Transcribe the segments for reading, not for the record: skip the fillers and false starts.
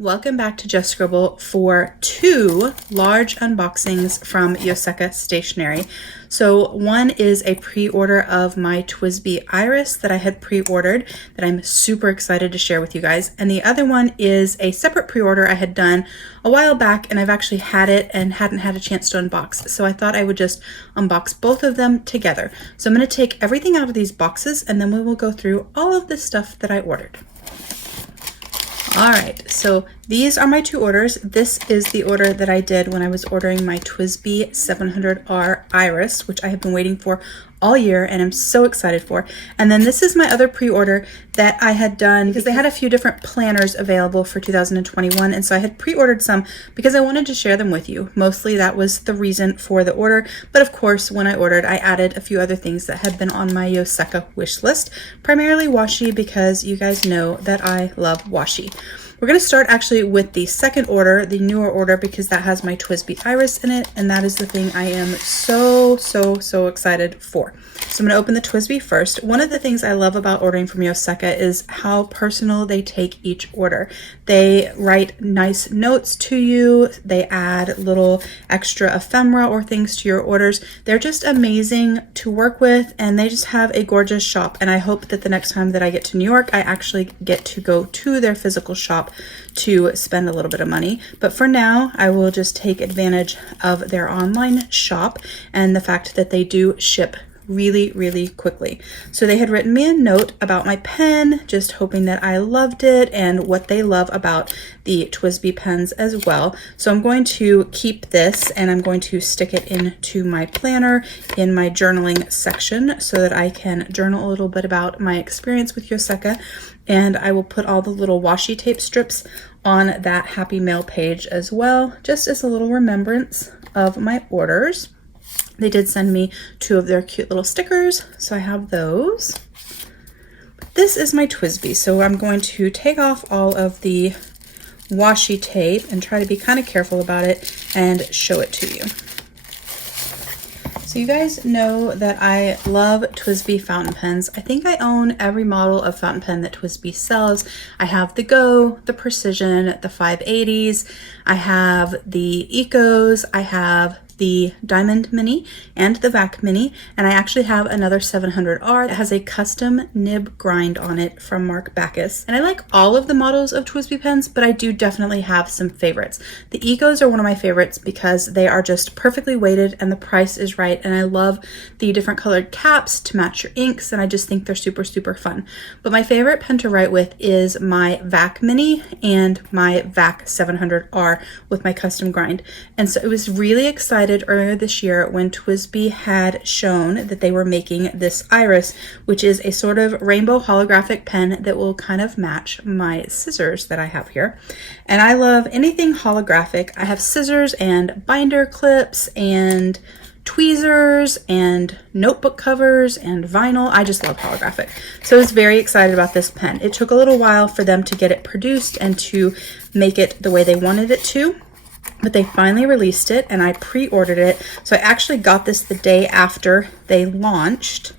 Welcome back to Just Scribble for two large unboxings from Yoseka Stationery. So one is a pre-order of my TWSBI Iris that I had pre-ordered that I'm super excited to share with you guys. And the other one is a separate pre-order I had done a while back, and I've actually had it and hadn't had a chance to unbox. So I thought I would just unbox both of them together. So I'm going to take everything out of these boxes and then we will go through all of the stuff that I ordered. All right, so these are my two orders. This is the order that I did when I was ordering my TWSBI 700R Iris, which I have been waiting for all year and I'm so excited for. And then this is my other pre-order that I had done because they had a few different planners available for 2021. And so I had pre-ordered some because I wanted to share them with you. Mostly that was the reason for the order. But of course, when I ordered, I added a few other things that had been on my Yoseka wish list, primarily washi, because you guys know that I love washi. We're going to start actually with the second order, the newer order, because that has my TWSBI Iris in it, and that is the thing I am so excited for. So I'm going to open the TWSBI first. One of the things I love about ordering from Yoseka is how personal they take each order. They write nice notes to you. They add little extra ephemera or things to your orders. They're just amazing to work with, and they just have a gorgeous shop. And I hope that the next time that I get to New York, I actually get to go to their physical shop to spend a little bit of money. But for now, I will just take advantage of their online shop and the fact that they do ship really quickly. So they had written me a note about my pen, just hoping that I loved it and what they love about the TWSBI pens as well. So I'm going to keep this and I'm going to stick it into my planner in my journaling section so that I can journal a little bit about my experience with Yoseka. And I will put all the little washi tape strips on that Happy Mail page as well, just as a little remembrance of my orders. They did send me two of their cute little stickers, so I have those. This is my TWSBI, so I'm going to take off all of the washi tape and try to be kind of careful about it and show it to you. So you guys know that I love TWSBI fountain pens. I think I own every model of fountain pen that TWSBI sells. I have the Go, the Precision, the 580s, I have the Ecos, I have the Diamond Mini and the Vac Mini, and I actually have another 700R that has a custom nib grind on it from Mark Backus. And I like all of the models of TWSBI pens, but I do definitely have some favorites. The Ecos are one of my favorites because they are just perfectly weighted and the price is right, and I love the different colored caps to match your inks, and I just think they're super fun. But my favorite pen to write with is my Vac Mini and my Vac 700R with my custom grind. And so it was really exciting earlier this year when TWSBI had shown that they were making this Iris, which is a sort of rainbow holographic pen that will kind of match my scissors that I have here. And I love anything holographic. I have scissors and binder clips and tweezers and notebook covers and vinyl. I just love holographic. So I was very excited about this pen. It took a little while for them to get it produced and to make it the way they wanted it to, but they finally released it and I pre-ordered it. So I actually got this the day after they launched,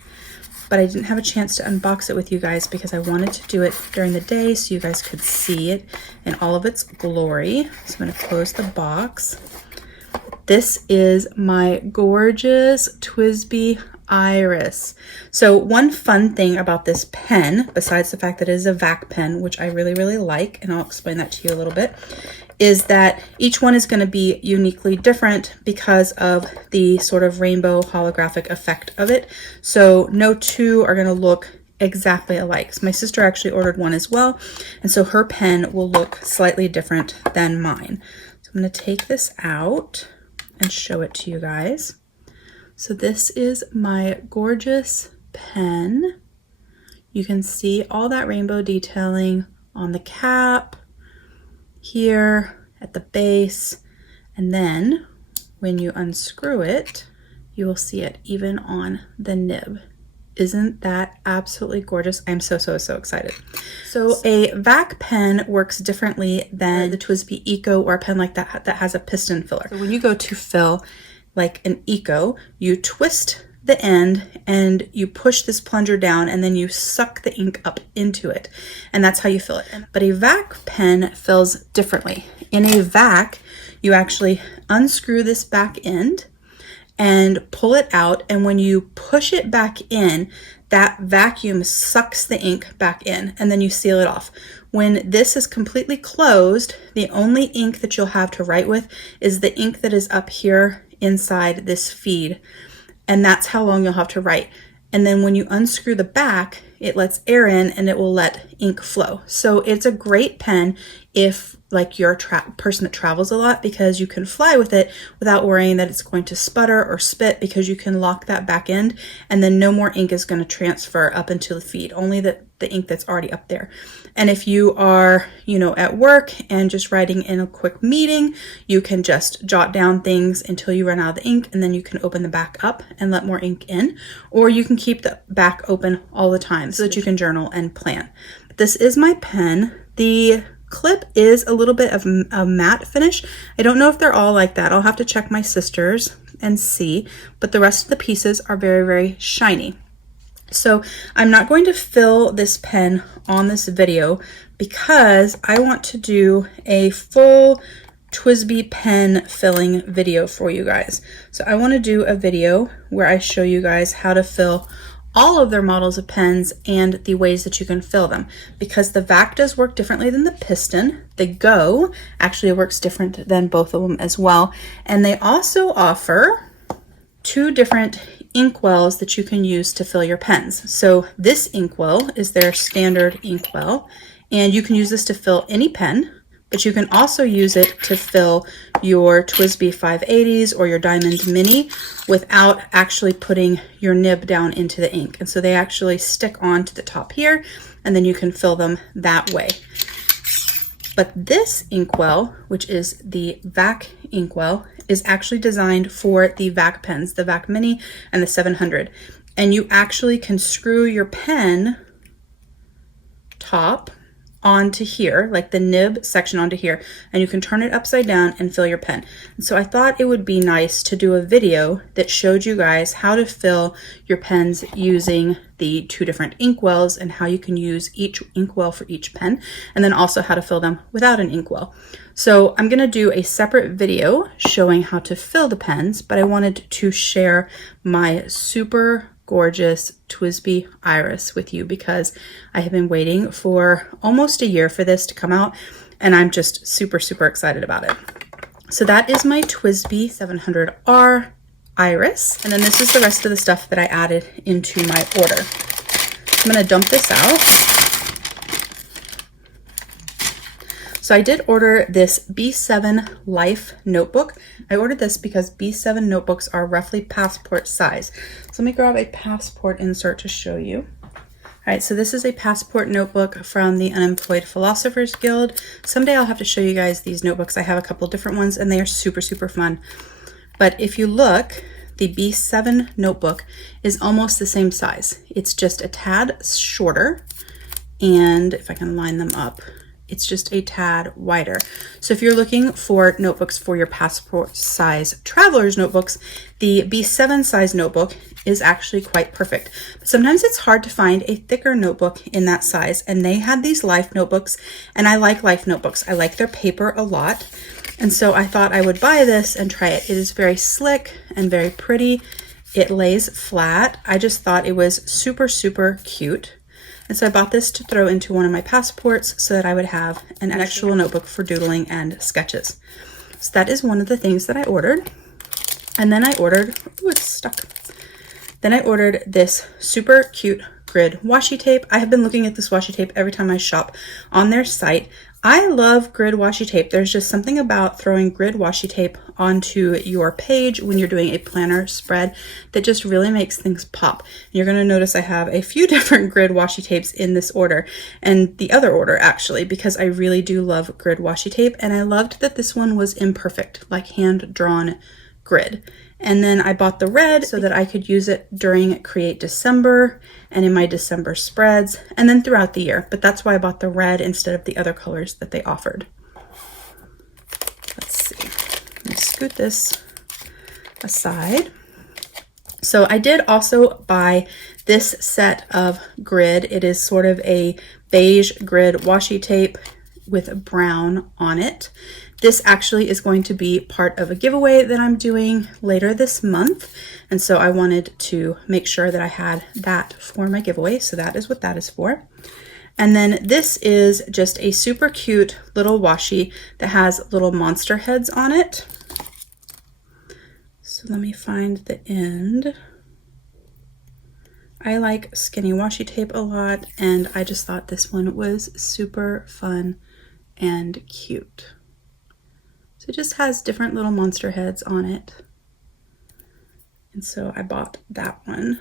but I didn't have a chance to unbox it with you guys because I wanted to do it during the day so you guys could see it in all of its glory. So I'm going to close the box. This is my gorgeous TWSBI Iris. So one fun thing about this pen, besides the fact that it is a Vac pen, which I really like, and I'll explain that to you a little bit, is that each one is going to be uniquely different because of the sort of rainbow holographic effect of it. So no two are going to look exactly alike. So my sister actually ordered one as well, and so her pen will look slightly different than mine. So I'm going to take this out and show it to you guys. So this is my gorgeous pen. You can see all that rainbow detailing on the cap, here at the base, and then when you unscrew it, you will see it even on the nib. Isn't that absolutely gorgeous? I'm so excited. So a Vac pen works differently than the TWSBI Eco or a pen like that that has a piston filler. So when you go to fill like an Eco, you twist the end and you push this plunger down and then you suck the ink up into it. And that's how you fill it. But a vac pen fills differently. In a vac, you actually unscrew this back end and pull it out. And when you push it back in, that vacuum sucks the ink back in and then you seal it off. When this is completely closed, the only ink that you'll have to write with is the ink that is up here inside this feed. And that's how long you'll have to write. And then when you unscrew the back, it lets air in and it will let ink flow. So it's a great pen if like you're a person that travels a lot, because you can fly with it without worrying that it's going to sputter or spit, because you can lock that back end and then no more ink is going to transfer up into the feed, only the ink that's already up there. And if you are, you know, at work and just writing in a quick meeting, you can just jot down things until you run out of the ink, and then you can open the back up and let more ink in, or you can keep the back open all the time so that you can journal and plan. But this is my pen. The clip is a little bit of a matte finish. I don't know if they're all like that. I'll have to check my sister's and see, but the rest of the pieces are very, very shiny. So I'm not going to fill this pen on this video because I want to do a full TWSBI pen filling video for you guys. So I want to do a video where I show you guys how to fill all of their models of pens and the ways that you can fill them, because the vac does work differently than the piston. The go actually works different than both of them as well. And they also offer 2 different inkwells that you can use to fill your pens. So this inkwell is their standard inkwell, and you can use this to fill any pen, but you can also use it to fill your TWSBI 580s or your Diamond Mini without actually putting your nib down into the ink. And so they actually stick on to the top here, and then you can fill them that way. But this inkwell, which is the vac inkwell, is actually designed for the vac pens, the vac Mini and the 700. And you actually can screw your pen top onto here, like the nib section onto here, and you can turn it upside down and fill your pen. And so I thought it would be nice to do a video that showed you guys how to fill your pens using the 2 different inkwells and how you can use each inkwell for each pen, and then also how to fill them without an inkwell. So I'm going to do a separate video showing how to fill the pens, but I wanted to share my super gorgeous TWSBI Iris with you because I have been waiting for almost a year for this to come out, and I'm just super, super excited about it. So that is my TWSBI 700R Iris, and then this is the rest of the stuff that I added into my order. I'm going to dump this out. So I did order this B7 Life notebook. I ordered this because B7 notebooks are roughly passport size. So let me grab a passport insert to show you. All right, so this is a passport notebook from the Unemployed Philosophers Guild. Someday I'll have to show you guys these notebooks. I have a couple different ones and they are super, super fun. But if you look, the B7 notebook is almost the same size. It's just a tad shorter, and if I can line them up, it's just a tad wider. So if you're looking for notebooks for your passport size traveler's notebooks, the B7 size notebook is actually quite perfect. But sometimes it's hard to find a thicker notebook in that size, and they had these Life notebooks, and I like Life notebooks. I like their paper a lot, and so I thought I would buy this and try it. It is very slick and very pretty. It lays flat. I just thought it was super, super cute. And so I bought this to throw into one of my passports so that I would have an actual notebook for doodling and sketches. So that is one of the things that I ordered. And then I ordered, ooh, it's stuck. Then I ordered this super cute grid washi tape. I have been looking at this washi tape every time I shop on their site. I love grid washi tape. There's just something about throwing grid washi tape onto your page when you're doing a planner spread that just really makes things pop. You're going to notice I have a few different grid washi tapes in this order and the other order actually, because I really do love grid washi tape, and I loved that this one was imperfect, like hand-drawn grid. And then I bought the red so that I could use it during Create December and in my December spreads, and then throughout the year. But that's why I bought the red instead of the other colors that they offered. Let's see. Let me scoot this aside. So I did also buy this set of grid. It is sort of a beige grid washi tape with brown on it. This actually is going to be part of a giveaway that I'm doing later this month. And so I wanted to make sure that I had that for my giveaway. So that is what that is for. And then this is just a super cute little washi that has little monster heads on it. So let me find the end. I like skinny washi tape a lot, and I just thought this one was super fun and cute. So it just has different little monster heads on it. And so I bought that one.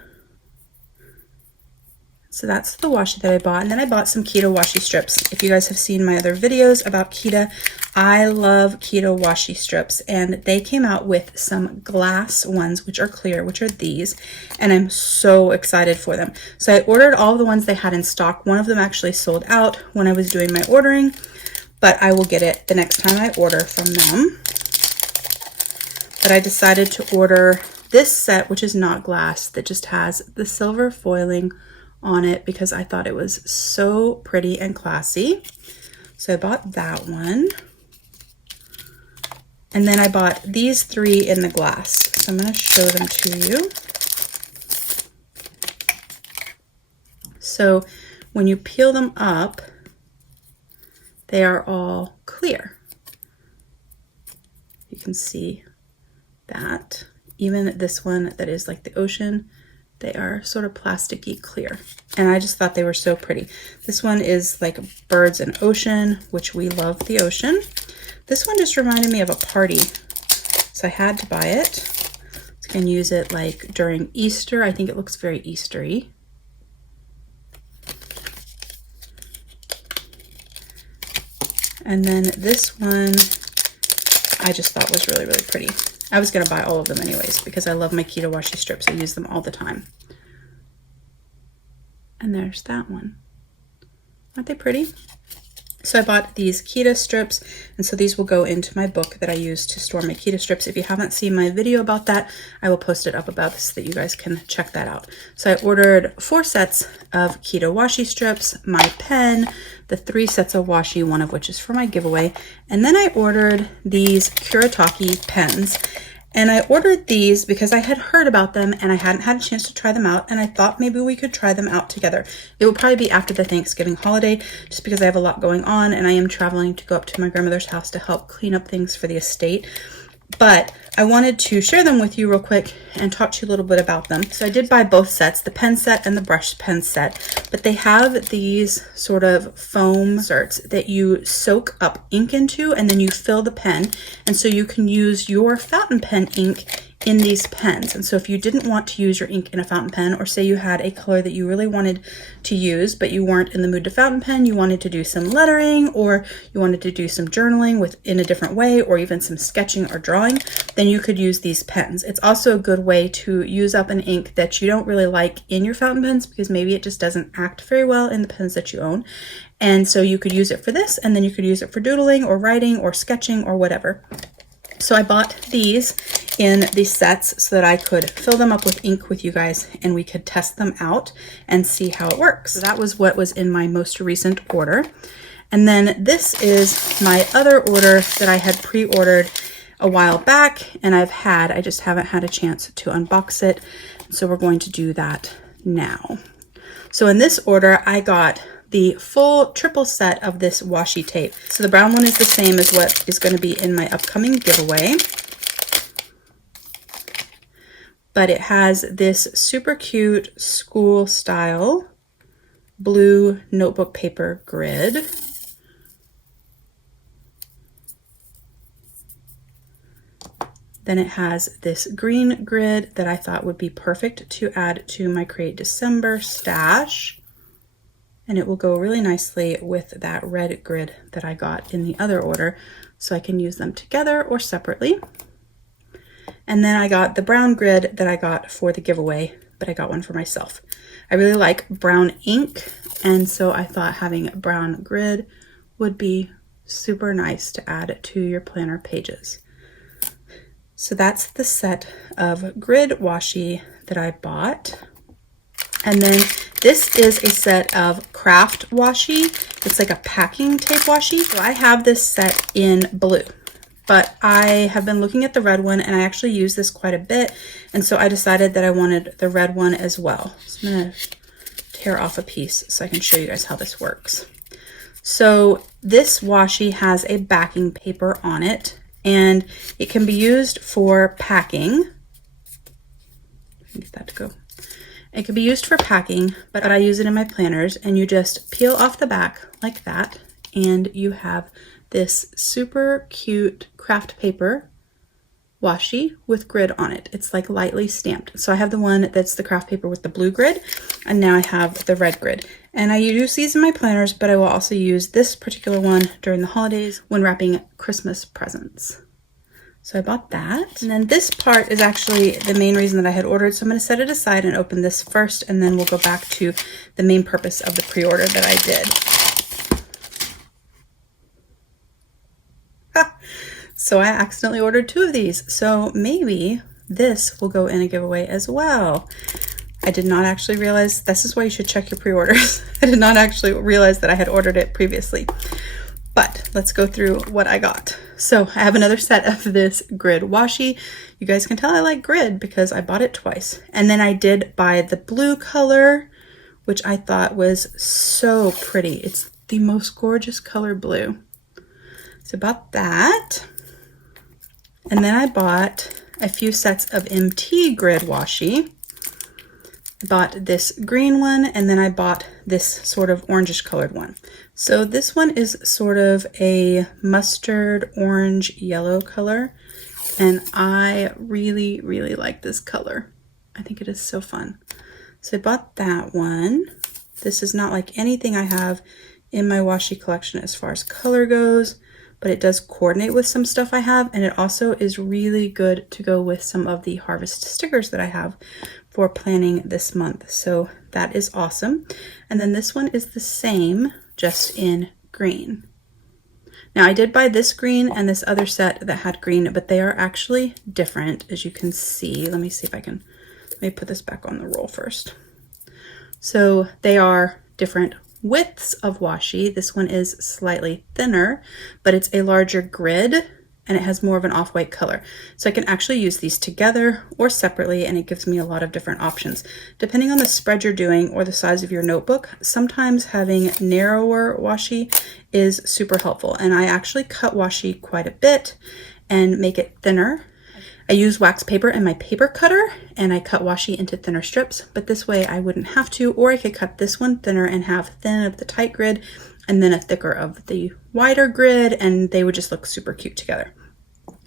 So that's the washi that I bought. And then I bought some Kitta washi strips. If you guys have seen my other videos about Kitta, I love Kitta washi strips. And they came out with some glass ones, which are clear, which are these. And I'm so excited for them. So I ordered all the ones they had in stock. One of them actually sold out when I was doing my ordering, but I will get it the next time I order from them. But I decided to order this set, which is not glass, that just has the silver foiling on it because I thought it was so pretty and classy. So I bought that one. And then I bought these three in the glass. So I'm going to show them to you. So when you peel them up, they are all clear. You can see that. Even this one that is like the ocean, they are sort of plasticky clear. And I just thought they were so pretty. This one is like birds and ocean, which we love the ocean. This one just reminded me of a party, so I had to buy it. So I can use it like during Easter. I think it looks very Eastery. And then this one, I just thought was really, really pretty. I was gonna buy all of them anyways because I love my Kitta washi strips. I use them all the time. And there's that one. Aren't they pretty? So I bought these Kitta strips, and so these will go into my book that I use to store my Kitta strips. If you haven't seen my video about that, I will post it up above so that you guys can check that out. So I ordered 4 sets of Kitta washi strips, my pen, the 3 sets of washi, one of which is for my giveaway, and then I ordered these Kurataki pens. And I ordered these because I had heard about them and I hadn't had a chance to try them out, and I thought maybe we could try them out together. It will probably be after the Thanksgiving holiday just because I have a lot going on and I am traveling to go up to my grandmother's house to help clean up things for the estate. But I wanted to share them with you real quick and talk to you a little bit about them. So I did buy both sets, the pen set and the brush pen set, but they have these sort of foam inserts that you soak up ink into and then you fill the pen. And so you can use your fountain pen ink in these pens. And so if you didn't want to use your ink in a fountain pen, or say you had a color that you really wanted to use, but you weren't in the mood to fountain pen, you wanted to do some lettering, or you wanted to do some journaling in a different way, or even some sketching or drawing, then you could use these pens. It's also a good way to use up an ink that you don't really like in your fountain pens because maybe it just doesn't act very well in the pens that you own. And so you could use it for this, and then you could use it for doodling or writing or sketching or whatever. So I bought these in these sets so that I could fill them up with ink with you guys and we could test them out and see how it works. So that was what was in my most recent order. And then this is my other order that I had pre-ordered a while back and I just haven't had a chance to unbox it. So we're going to do that now. So in this order, I got the full triple set of this washi tape. So the brown one is the same as what is going to be in my upcoming giveaway. But it has this super cute school style blue notebook paper grid. Then it has this green grid that I thought would be perfect to add to my Create December stash. And it will go really nicely with that red grid that I got in the other order, so I can use them together or separately. And then I got the brown grid that I got for the giveaway, but I got one for myself. I really like brown ink, and so I thought having a brown grid would be super nice to add to your planner pages. So that's the set of grid washi that I bought. And then this is a set of craft washi. It's like a packing tape washi. So I have this set in blue, but I have been looking at the red one and I actually use this quite a bit. And so I decided that I wanted the red one as well. So I'm gonna tear off a piece so I can show you guys how this works. So this washi has a backing paper on it and it can be used for packing. Get that to go. It can be used for packing, but I use it in my planners, and you just peel off the back like that and you have this super cute craft paper washi with grid on it. It's like lightly stamped. So I have the one that's the craft paper with the blue grid, and now I have the red grid. And I use these in my planners, but I will also use this particular one during the holidays when wrapping Christmas presents. So I bought that. And then this part is actually the main reason that I had ordered. So I'm going to set it aside and open this first, and then we'll go back to the main purpose of the pre-order that I did. So I accidentally ordered 2 of these. So maybe this will go in a giveaway as well. I did not actually realize, this is why you should check your pre-orders. I did not actually realize that I had ordered it previously. But let's go through what I got. So I have another set of this grid washi. You guys can tell I like grid because I bought it twice. And then I did buy the blue color, which I thought was so pretty. It's the most gorgeous color blue. So I bought that. And then I bought a few sets of MT grid washi. I bought this green one, and then I bought this sort of orangish colored one. So this one is sort of a mustard orange yellow color, and I really, really like this color. I think it is so fun. So I bought that one. This is not like anything I have in my washi collection as far as color goes, but it does coordinate with some stuff I have, and it also is really good to go with some of the harvest stickers that I have for planning this month. So that is awesome. And then this one is the same, just in green. Now I did buy this green and this other set that had green, but they are actually different, as you can see. Let me see if I can, let me put this back on the roll first. So they are different widths of washi. This one is slightly thinner, but it's a larger grid and it has more of an off-white color. So I can actually use these together or separately, and it gives me a lot of different options. Depending on the spread you're doing or the size of your notebook, sometimes having narrower washi is super helpful. And I actually cut washi quite a bit and make it thinner. I use wax paper and my paper cutter, and I cut washi into thinner strips, but this way I wouldn't have to, or I could cut this one thinner and have thin of the tight grid and then a thicker of the wider grid, and they would just look super cute together.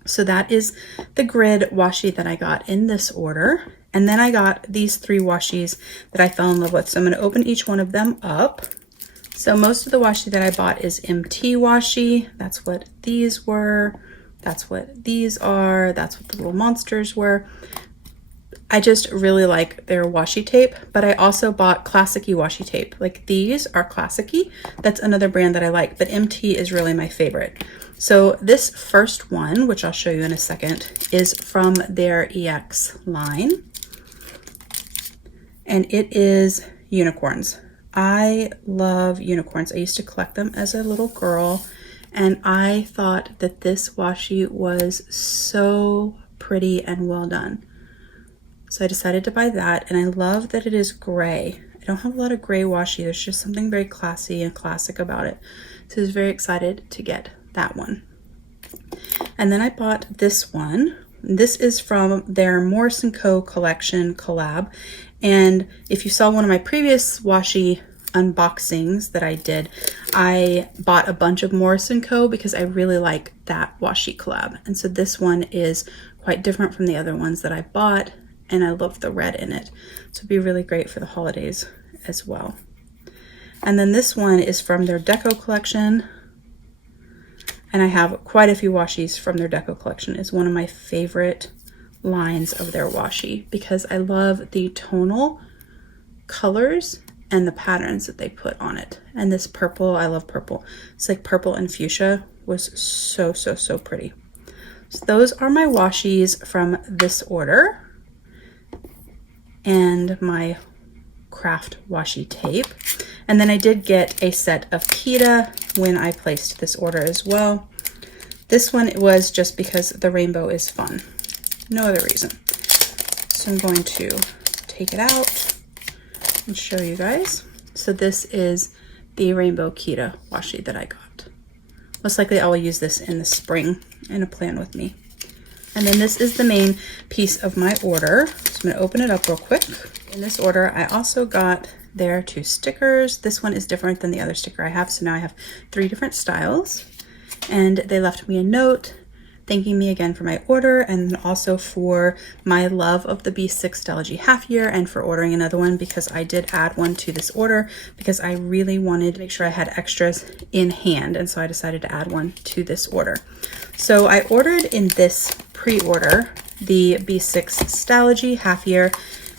So that is the grid washi that I got in this order. And then I got these 3 washis that I fell in love with. So I'm going to open each one of them up. So most of the washi that I bought is MT washi. That's what these were. That's what these are. That's what the little monsters were. I just really like their washi tape, but I also bought Classic-y washi tape. Like these are Classic-y. That's another brand that I like, but MT is really my favorite. So this first one, which I'll show you in a second, is from their EX line, and it is unicorns. I love unicorns. I used to collect them as a little girl, and I thought that this washi was so pretty and well done. So I decided to buy that, and I love that it is gray. I don't have a lot of gray washi. There's just something very classy and classic about it. So I was very excited to get that one. And then I bought this one. This is from their Morris & Co. collection collab. And if you saw one of my previous washi unboxings that I did, I bought a bunch of Morris & Co. because I really like that washi collab. And so this one is quite different from the other ones that I bought, and I love the red in it. So it'd be really great for the holidays as well. And then this one is from their Deco collection. And I have quite a few washis from their Deco collection. It's one of my favorite lines of their washi because I love the tonal colors and the patterns that they put on it. And this purple, I love purple. It's like purple and fuchsia was so, so, so pretty. So those are my washies from this order and my craft washi tape. And then I did get a set of Keta when I placed this order as well. This one was just because the rainbow is fun, no other reason. So I'm going to take it out and show you guys. So this is the rainbow Keta washi that I got. Most likely I will use this in the spring in a plan with me. And then this is the main piece of my order. So I'm gonna open it up real quick. In this order, I also got their 2 stickers. This one is different than the other sticker I have. So now I have 3 different styles. And they left me a note thanking me again for my order and also for my love of the B6 Stalogy half year and for ordering another one because I did add one to this order because I really wanted to make sure I had extras in hand, and so I decided to add one to this order. So I ordered in this pre-order the B6 Stalogy half year.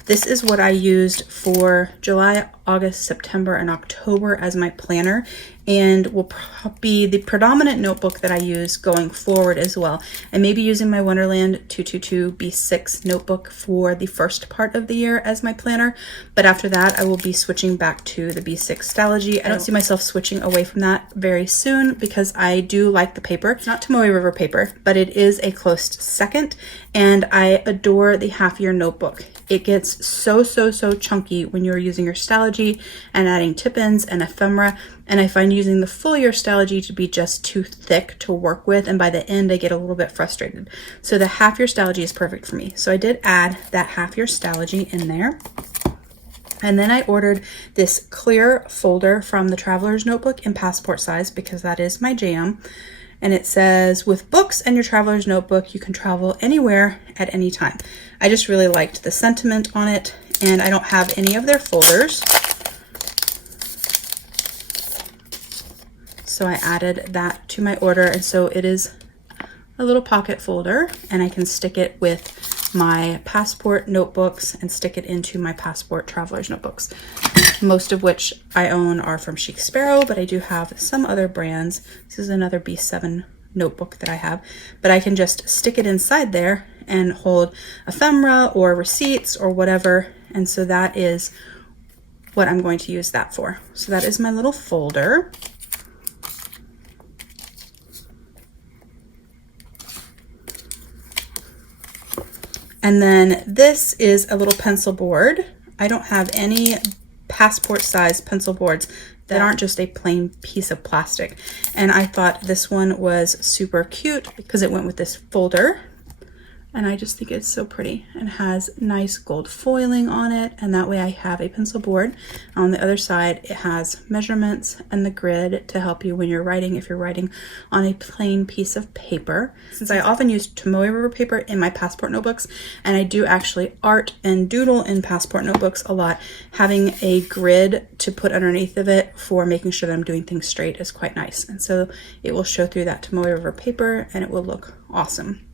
This is what I used for July, August, September, and October as my planner, and will be the predominant notebook that I use going forward as well. I may be using my Wonderland 222 B6 notebook for the first part of the year as my planner, but after that I will be switching back to the B6 Stalogy. I don't see myself switching away from that very soon because I do like the paper. It's not Tomoe River paper, but it is a close second, and I adore the half year notebook. It gets so chunky when you're using your Stalogy and adding tip-ins and ephemera, and I find using the full year Stalogy to be just too thick to work with, and by the end I get a little bit frustrated. So the half year Stalogy is perfect for me. So I did add that half year Stalogy in there. And then I ordered this clear folder from the Traveler's Notebook in passport size because that is my jam. And it says, with books and your Traveler's Notebook, you can travel anywhere at any time. I just really liked the sentiment on it, and I don't have any of their folders. So I added that to my order, and so it is a little pocket folder, and I can stick it with my passport notebooks and stick it into my passport Traveler's Notebooks. Most of which I own are from Chic Sparrow, but I do have some other brands. This is another B7 notebook that I have, but I can just stick it inside there and hold ephemera or receipts or whatever. And so that is what I'm going to use that for. So that is my little folder. And then this is a little pencil board. I don't have any passport size pencil boards that aren't just a plain piece of plastic, and I thought this one was super cute because it went with this folder, and I just think it's so pretty and has nice gold foiling on it, and that way I have a pencil board. On the other side it has measurements and the grid to help you when you're writing, if you're writing on a plain piece of paper. Since I often use Tomoe River paper in my passport notebooks, and I do actually art and doodle in passport notebooks a lot, having a grid to put underneath of it for making sure that I'm doing things straight is quite nice, and so it will show through that Tomoe River paper and it will look awesome.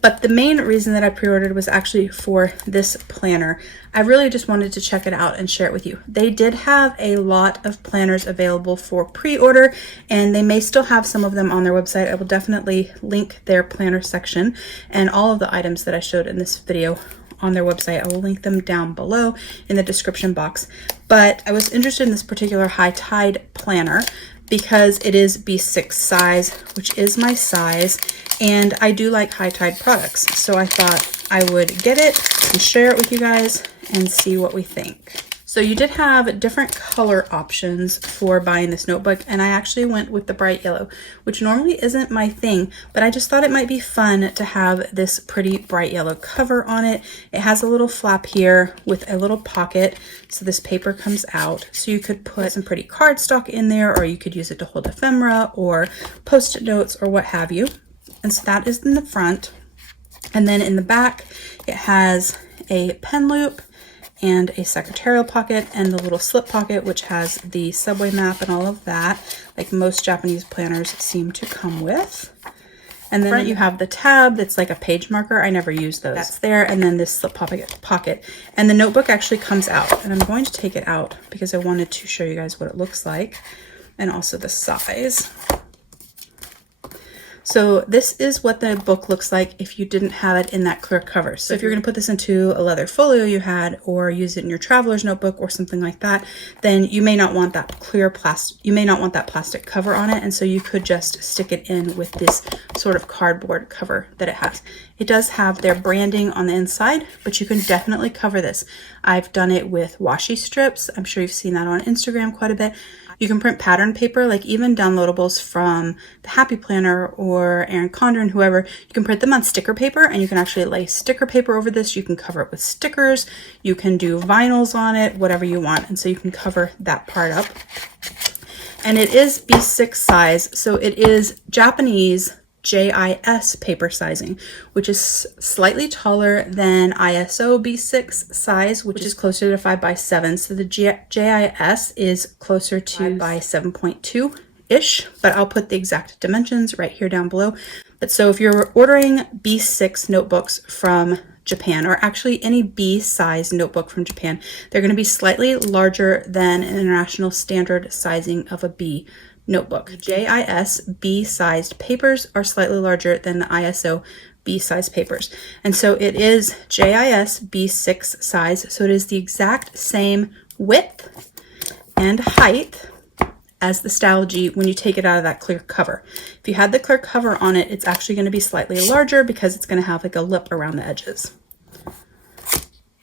But the main reason that I pre-ordered was actually for this planner. I really just wanted to check it out and share it with you. They did have a lot of planners available for pre-order, and they may still have some of them on their website. I will definitely link their planner section and all of the items that I showed in this video on their website. I will link them down below in the description box. But I was interested in this particular Hightide planner because it is B6 size, which is my size, and I do like Hightide products. So I thought I would get it and share it with you guys and see what we think. So you did have different color options for buying this notebook, and I actually went with the bright yellow, which normally isn't my thing, but I just thought it might be fun to have this pretty bright yellow cover on it. It has a little flap here with a little pocket, so this paper comes out. So you could put some pretty cardstock in there, or you could use it to hold ephemera or post-it notes or what have you. And so that is in the front. And then in the back, it has a pen loop and a secretarial pocket and the little slip pocket, which has the subway map and all of that, like most Japanese planners seem to come with. And then you have the tab that's like a page marker. I never use those. That's there. And then this slip pocket. And the notebook actually comes out. And I'm going to take it out because I wanted to show you guys what it looks like and also the size. So this is what the book looks like if you didn't have it in that clear cover. So if you're going to put this into a leather folio you had, or use it in your traveler's notebook or something like that, then you may not want that clear plastic, you may not want that plastic cover on it. And so you could just stick it in with this sort of cardboard cover that it has. It does have their branding on the inside, but you can definitely cover this. I've done it with washi strips. I'm sure you've seen that on Instagram quite a bit. You can print pattern paper, like even downloadables from the Happy Planner or Erin Condren, whoever. You can print them on sticker paper, and you can actually lay sticker paper over this. You can cover it with stickers. You can do vinyls on it, whatever you want. And so you can cover that part up. And it is B6 size, so it is Japanese JIS paper sizing, which is slightly taller than ISO B6 size, which is closer to 5x7. So the JIS is closer to 5x7.2-ish, but I'll put the exact dimensions right here down below. But so if you're ordering B6 notebooks from Japan, or actually any B size notebook from Japan, they're going to be slightly larger than an international standard sizing of a B notebook. JIS B-sized papers are slightly larger than the ISO B-sized papers. And so it is JIS B6 size. So it is the exact same width and height as the Stalogy when you take it out of that clear cover. If you had the clear cover on it, it's actually going to be slightly larger because it's going to have like a lip around the edges.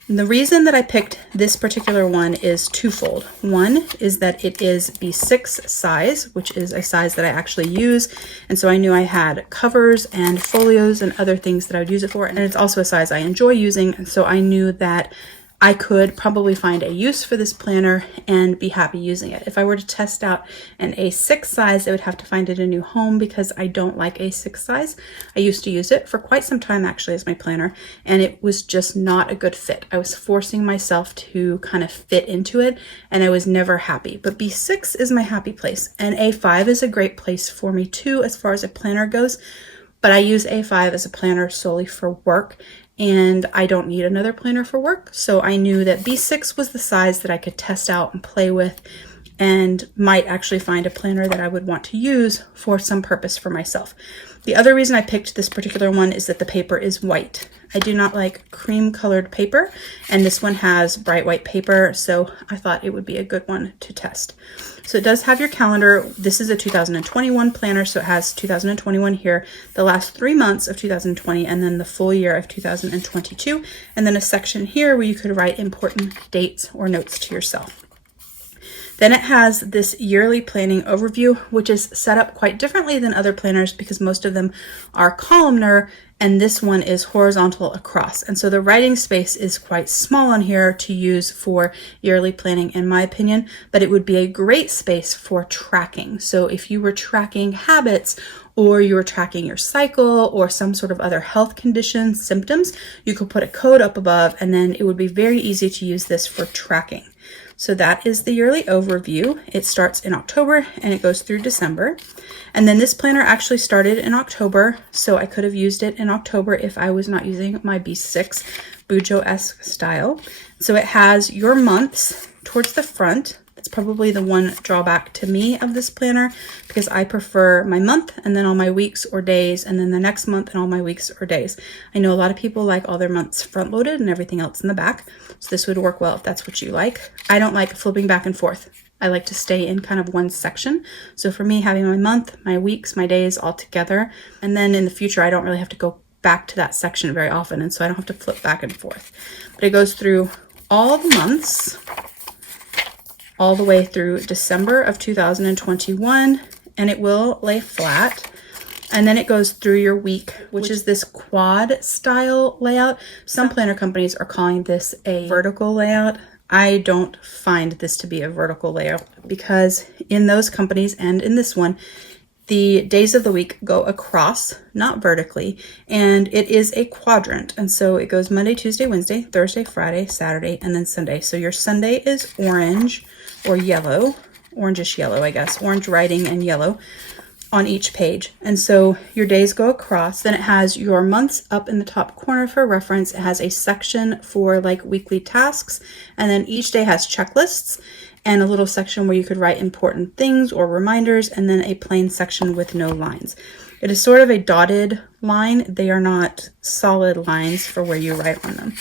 And the reason that I picked this particular one is twofold. One is that it is B6 size, which is a size that I actually use. And so I knew I had covers and folios and other things that I would use it for. And it's also a size I enjoy using. And so I knew that I could probably find a use for this planner and be happy using it. If I were to test out an A6 size, I would have to find it a new home because I don't like A6 size. I used to use it for quite some time actually as my planner, and it was just not a good fit. I was forcing myself to kind of fit into it, and I was never happy. But B6 is my happy place, and A5 is a great place for me too as far as a planner goes. But I use A5 as a planner solely for work, and I don't need another planner for work. So I knew that B6 was the size that I could test out and play with, and might actually find a planner that I would want to use for some purpose for myself. The other reason I picked this particular one is that the paper is white. I do not like cream colored paper, and this one has bright white paper, so I thought it would be a good one to test. So it does have your calendar. This is a 2021 planner, so it has 2021 here, the last 3 months of 2020, and then the full year of 2022, and then a section here where you could write important dates or notes to yourself. Then it has this yearly planning overview, which is set up quite differently than other planners because most of them are columnar and this one is horizontal across. And so the writing space is quite small on here to use for yearly planning, in my opinion, but it would be a great space for tracking. So if you were tracking habits, or you were tracking your cycle or some sort of other health condition, symptoms, you could put a code up above, and then it would be very easy to use this for tracking. So that is the yearly overview. It starts in October and it goes through December. And then this planner actually started in October, so I could have used it in October if I was not using my B6 Bujo-esque style. So it has your months towards the front. That's probably the one drawback to me of this planner, because I prefer my month and then all my weeks or days, and then the next month and all my weeks or days. I know a lot of people like all their months front loaded and everything else in the back, so this would work well if that's what you like. I don't like flipping back and forth. I like to stay in kind of one section. So for me, having my month, my weeks, my days all together, and then in the future I don't really have to go back to that section very often, and so I don't have to flip back and forth. But it goes through all the months all the way through December of 2021, and it will lay flat. And then it goes through your week, which is this quad style layout. Some planner companies are calling this a vertical layout. I don't find this to be a vertical layout because in those companies and in this one, the days of the week go across, not vertically, and it is a quadrant. And so it goes Monday, Tuesday, Wednesday, Thursday, Friday, Saturday, and then Sunday. So your Sunday is orange or yellow, orangish yellow, I guess, orange writing and yellow on each page. And so your days go across. Then it has your months up in the top corner for reference. It has a section for like weekly tasks, and then each day has checklists. and a little section where you could write important things or reminders, and then a plain section with no lines. It is sort of a dotted line. They are not solid lines for where you write on them.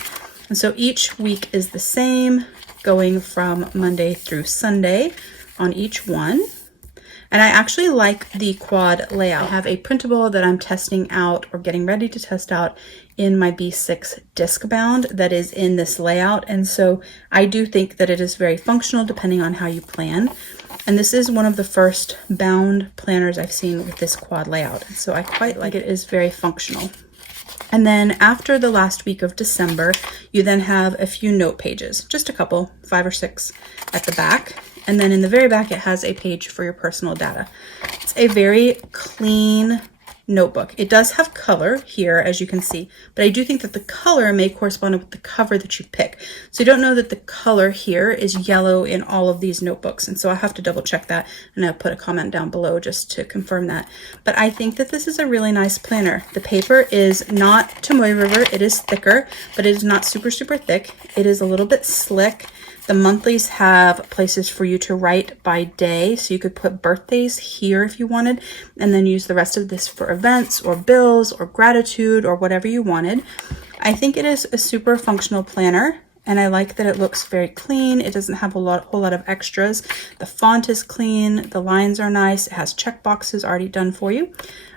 And so each week is the same, going from Monday through Sunday on each one. And I actually like the quad layout. I have a printable that I'm testing out or getting ready to test out in my B6 disc bound that is in this layout. And so I do think that it is very functional depending on how you plan. And this is one of the first bound planners I've seen with this quad layout. So I quite like it. It is very functional. And then after the last week of December, you then have a few note pages, just a couple, 5 or 6 at the back. And then in the very back, it has a page for your personal data. It's a very clean notebook. It does have color here, as you can see, but I do think that the color may correspond with the cover that you pick. So you don't know that the color here is yellow in all of these notebooks. And so I have to double check that, and I'll put a comment down below just to confirm that. But I think that this is a really nice planner. The paper is not Tomoe River. It is thicker, but it is not super, super thick. It is a little bit slick. The monthlies have places for you to write by day, so you could put birthdays here if you wanted, and then use the rest of this for events or bills or gratitude or whatever you wanted. I think it is a super functional planner, and I like that it looks very clean. It doesn't have a whole lot of extras. The font is clean, the lines are nice, it has check boxes already done for you.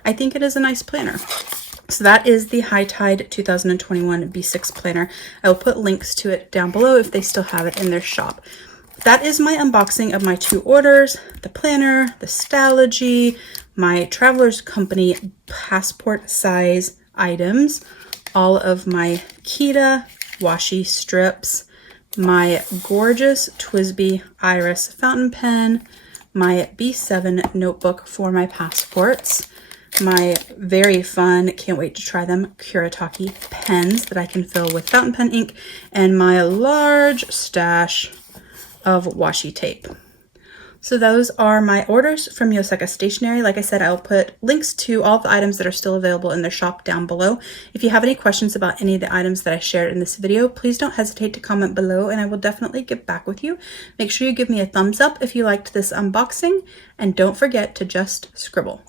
I think it is a nice planner. So that is the Hightide 2021 B6 planner. I will put links to it down below if they still have it in their shop. That is my unboxing of my 2 orders, the planner, the Stalogy, my Traveler's Company passport size items, all of my Kitta Washi strips, my gorgeous TWSBI Iris fountain pen, my B7 notebook for my passports, my very fun, can't wait to try them, Kurataki pens that I can fill with fountain pen ink, and my large stash of washi tape. So those are my orders from Yoseka Stationery. Like I said, I'll put links to all the items that are still available in their shop down below. If you have any questions about any of the items that I shared in this video, please don't hesitate to comment below and I will definitely get back with you. Make sure you give me a thumbs up if you liked this unboxing, and don't forget to just scribble.